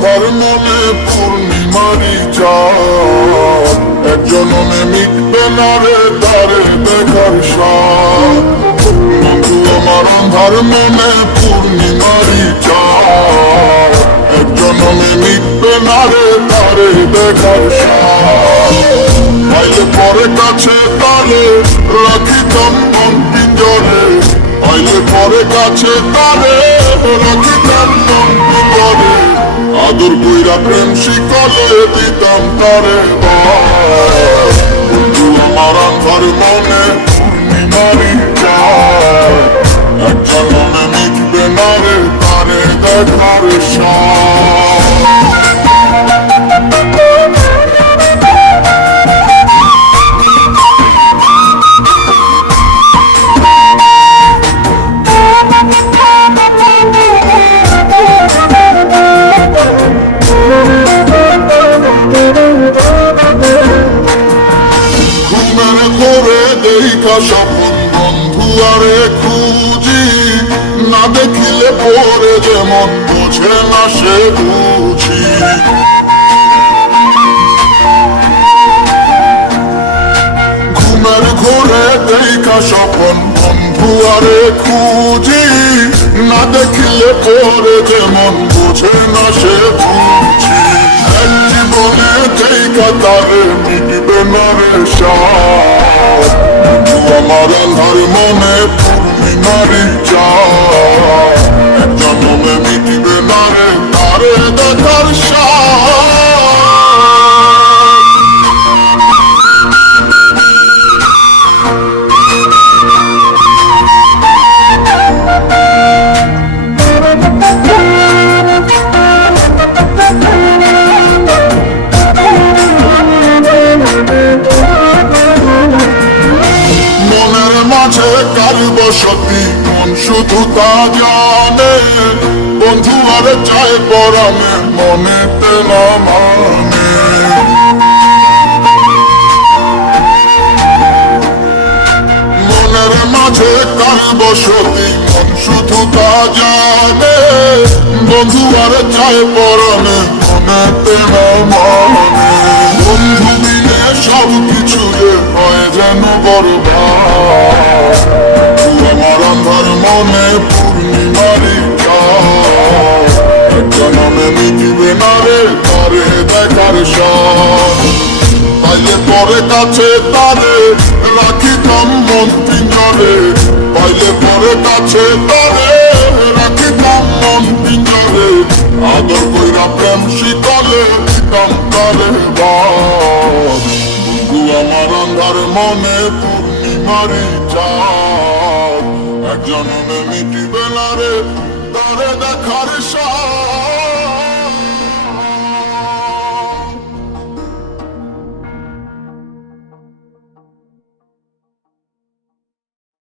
অন্ধার মনে পূর্ণিমারি চাঁদ। এক জনমে মিটবে না রে, তারে দেখার সাথ বন্ধু, আমার অন্ধার মনে পূর্ণিমারি চাঁদ। এক জনমে মিটবে না রে, তারে দেখার পাইলে পরে কাছে তারে রাখিতাম মন পিঞ্জরে পাইলে পরে কাছে তারে রাখিতাম আদর বইরা প্রেম শিকলে দিতাম তারে বন্ধু আমার আন্ধার মনে পূর্ণিমারি দেখা স্বপন বন্ধু আরে খুঁজি, না দেখিলে পরে যেমন বোঝে না সে বুঝি। ঘুমের ঘোরে দেখা স্বপন বন্ধু আরে খুঁজি, না দেখিলে পরে যেমন বোঝে না সে আন্ধার মনে পূর্ণিমারি এক জন্মে মিটবে না রে তারে দেখার সাথ বসতি মন শুধু তা জানে। বন্ধু আর চায় পরামে মনে তেলা মানে। মনের মাঝে কার বসতি, মন শুধু তা জানে। বন্ধু আর চায় পরামে মনে তেলা মানে। বন্ধু মিলে সব কিছু হয় যেন বরবাদ। সাথ পাইলে পরে কাছে তারে রাখিতাম মন পিঞ্জরে পাইলে পরে কাছে তারে রাখিতাম মন পিঞ্জরে আদর কইরা প্রেম শীতলে দিতাম তারে বন্ধু, আমার অন্ধার মনে পূর্ণিমারি চাঁদ। এক জনমে মিটিবে না রে, তারে দেখার সাথ